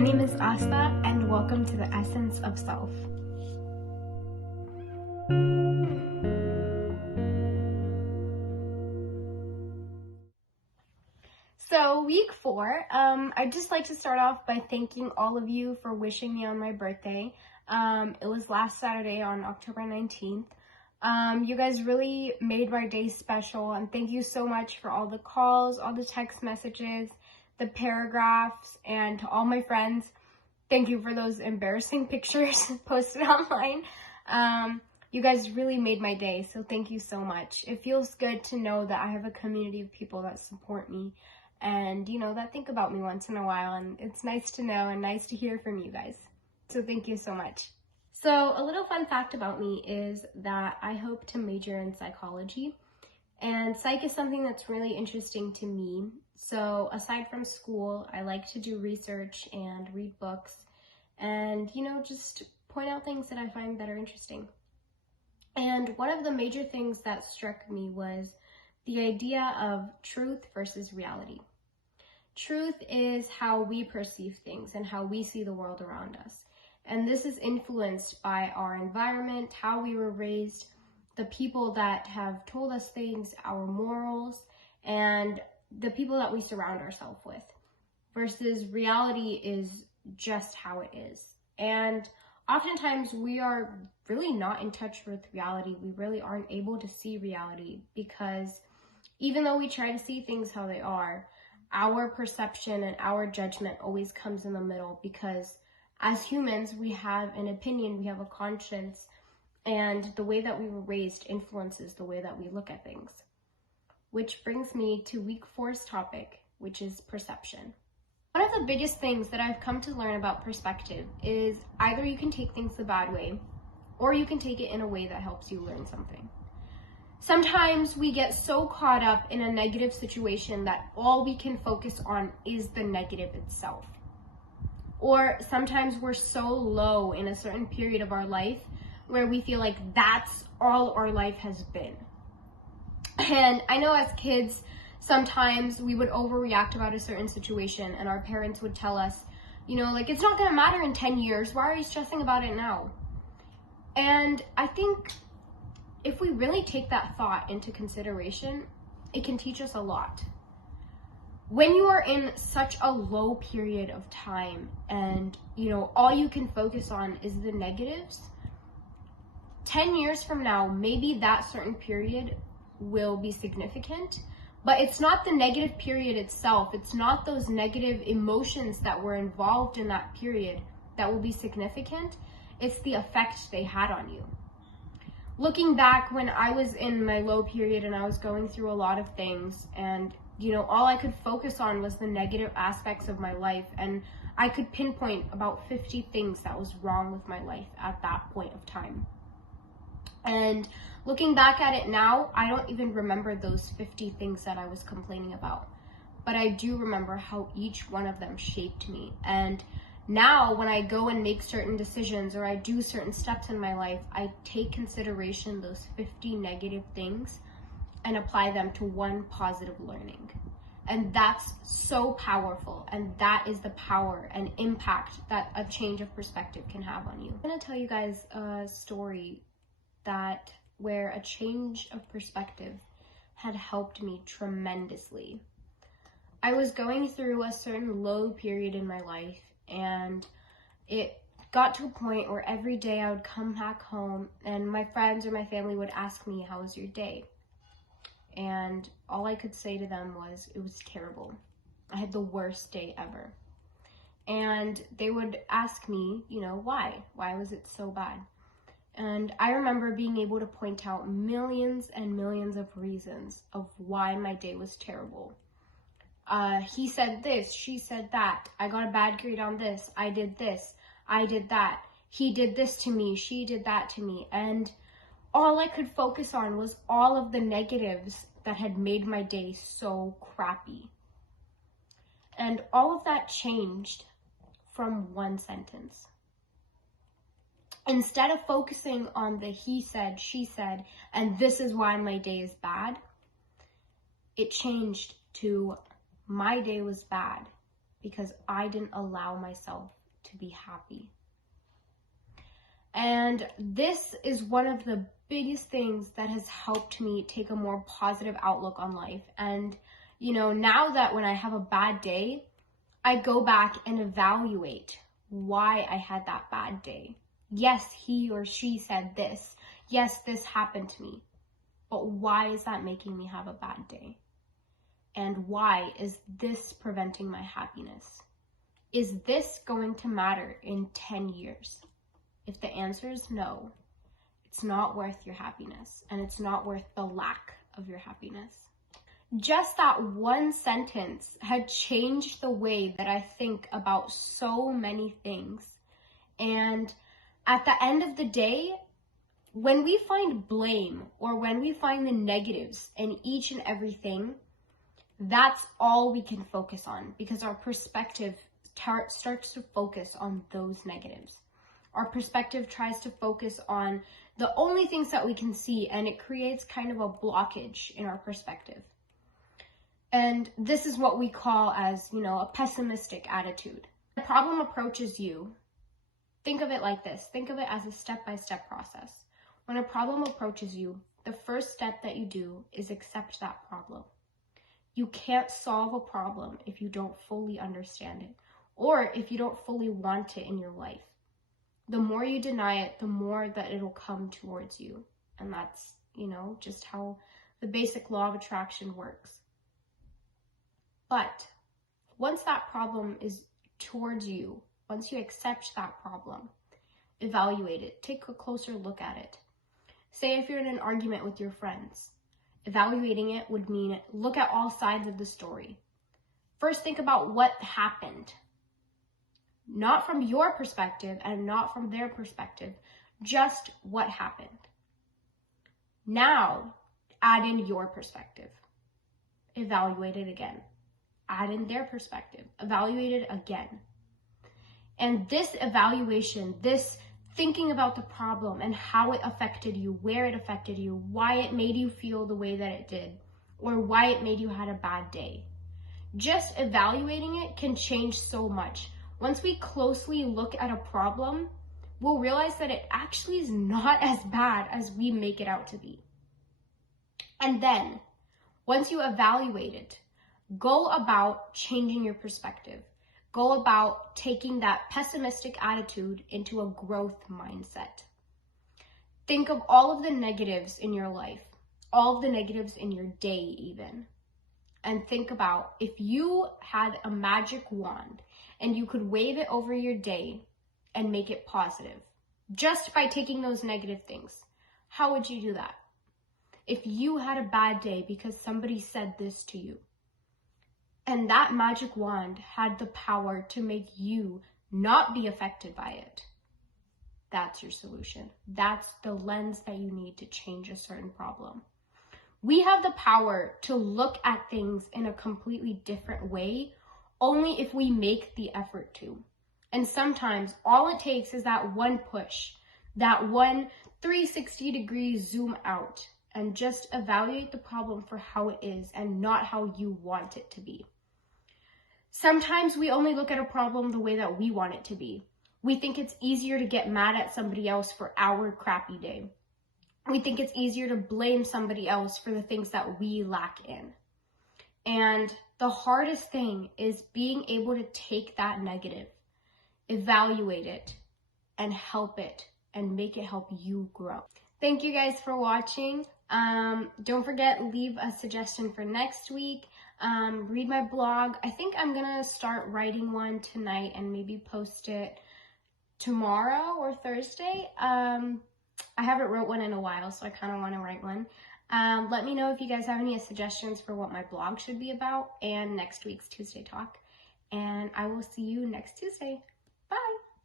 My name is Asta, and welcome to the Essence of Self. So week 4, I'd just like to start off by thanking all of you for wishing me on my birthday. It was last Saturday on October 19th. You guys really made my day special, and thank you so much for all the calls, all the text messages, the paragraphs, and to all my friends, thank you for those embarrassing pictures posted online. You guys really made my day, so thank you so much. It feels good to know that I have a community of people that support me and, that think about me once in a while, and it's nice to know and nice to hear from you guys. So thank you so much. So a little fun fact about me is that I hope to major in psychology, and psych is something that's really interesting to me. So aside from school, I like to do research and read books and, just point out things that I find that are interesting. And one of the major things that struck me was the idea of truth versus reality. Truth is how we perceive things and how we see the world around us. And this is influenced by our environment, how we were raised, the people that have told us things, our morals, and the people that we surround ourselves with. Versus reality is just how it is. And oftentimes we are really not in touch with reality. We really aren't able to see reality because even though we try to see things how they are, our perception and our judgment always comes in the middle because as humans, we have an opinion, we have a conscience, and the way that we were raised influences the way that we look at things. Which brings me to week 4's topic, which is perception. One of the biggest things that I've come to learn about perspective is either you can take things the bad way, or you can take it in a way that helps you learn something. Sometimes we get so caught up in a negative situation that all we can focus on is the negative itself. Or sometimes we're so low in a certain period of our life where we feel like that's all our life has been. And I know as kids, sometimes we would overreact about a certain situation and our parents would tell us, it's not gonna matter in 10 years, why are you stressing about it now? And I think if we really take that thought into consideration, it can teach us a lot. When you are in such a low period of time and, all you can focus on is the negatives, 10 years from now, maybe that certain period will be significant, but it's not the negative period itself. It's not those negative emotions that were involved in that period that will be significant. It's the effect they had on you. Looking back when I was in my low period and I was going through a lot of things and all I could focus on was the negative aspects of my life, and I could pinpoint about 50 things that was wrong with my life at that point of time. And looking back at it now, I don't even remember those 50 things that I was complaining about, but I do remember how each one of them shaped me. And now when I go and make certain decisions or I do certain steps in my life, I take consideration those 50 negative things and apply them to one positive learning. And that's so powerful, and that is the power and impact that a change of perspective can have on you. I'm gonna tell you guys a story where a change of perspective had helped me tremendously. I was going through a certain low period in my life, and it got to a point where every day I would come back home and my friends or my family would ask me, "How was your day?" And all I could say to them was, "It was terrible. I had the worst day ever." And they would ask me, why? Why was it so bad? And I remember being able to point out millions and millions of reasons of why my day was terrible. He said this, she said that, I got a bad grade on this, I did that, he did this to me, she did that to me. And all I could focus on was all of the negatives that had made my day so crappy. And all of that changed from one sentence. Instead of focusing on the he said, she said, and this is why my day is bad, it changed to my day was bad because I didn't allow myself to be happy. And this is one of the biggest things that has helped me take a more positive outlook on life. And, now that when I have a bad day, I go back and evaluate why I had that bad day. Yes, he or she said this. Yes, this happened to me. But why is that making me have a bad day? And why is this preventing my happiness? Is this going to matter in 10 years? If the answer is no, it's not worth your happiness, and it's not worth the lack of your happiness. Just that one sentence had changed the way that I think about so many things. And at the end of the day, when we find blame or when we find the negatives in each and everything, that's all we can focus on, because our perspective starts to focus on those negatives. Our perspective tries to focus on the only things that we can see, and it creates kind of a blockage in our perspective. And this is what we call as, a pessimistic attitude. The problem approaches you. Think of it like this. Think of it as a step-by-step process. When a problem approaches you, the first step that you do is accept that problem. You can't solve a problem if you don't fully understand it, or if you don't fully want it in your life. The more you deny it, the more that it'll come towards you. And that's, just how the basic law of attraction works. But once that problem is towards you, once you accept that problem, evaluate it, take a closer look at it. Say if you're in an argument with your friends, evaluating it would mean look at all sides of the story. First, think about what happened. Not from your perspective and not from their perspective, just what happened. Now, add in your perspective. Evaluate it again. Add in their perspective. Evaluate it again. And this evaluation, this thinking about the problem and how it affected you, where it affected you, why it made you feel the way that it did, or why it made you had a bad day. Just evaluating it can change so much. Once we closely look at a problem, we'll realize that it actually is not as bad as we make it out to be. And then, once you evaluate it, go about changing your perspective. Go about taking that pessimistic attitude into a growth mindset. Think of all of the negatives in your life, all of the negatives in your day even. And think about if you had a magic wand and you could wave it over your day and make it positive, just by taking those negative things, how would you do that? If you had a bad day because somebody said this to you, and that magic wand had the power to make you not be affected by it, that's your solution. That's the lens that you need to change a certain problem. We have the power to look at things in a completely different way only if we make the effort to. And sometimes all it takes is that one push, that one 360-degree zoom out, and just evaluate the problem for how it is and not how you want it to be. Sometimes we only look at a problem the way that we want it to be. We think it's easier to get mad at somebody else for our crappy day. We think it's easier to blame somebody else for the things that we lack in. And the hardest thing is being able to take that negative, evaluate it, and help it, and make it help you grow. Thank you guys for watching. Don't forget, leave a suggestion for next week. Read my blog. I think I'm gonna start writing one tonight and maybe post it tomorrow or Thursday. I haven't wrote one in a while, so I kind of want to write one. Let me know if you guys have any suggestions for what my blog should be about and next week's Tuesday Talk. And I will see you next Tuesday.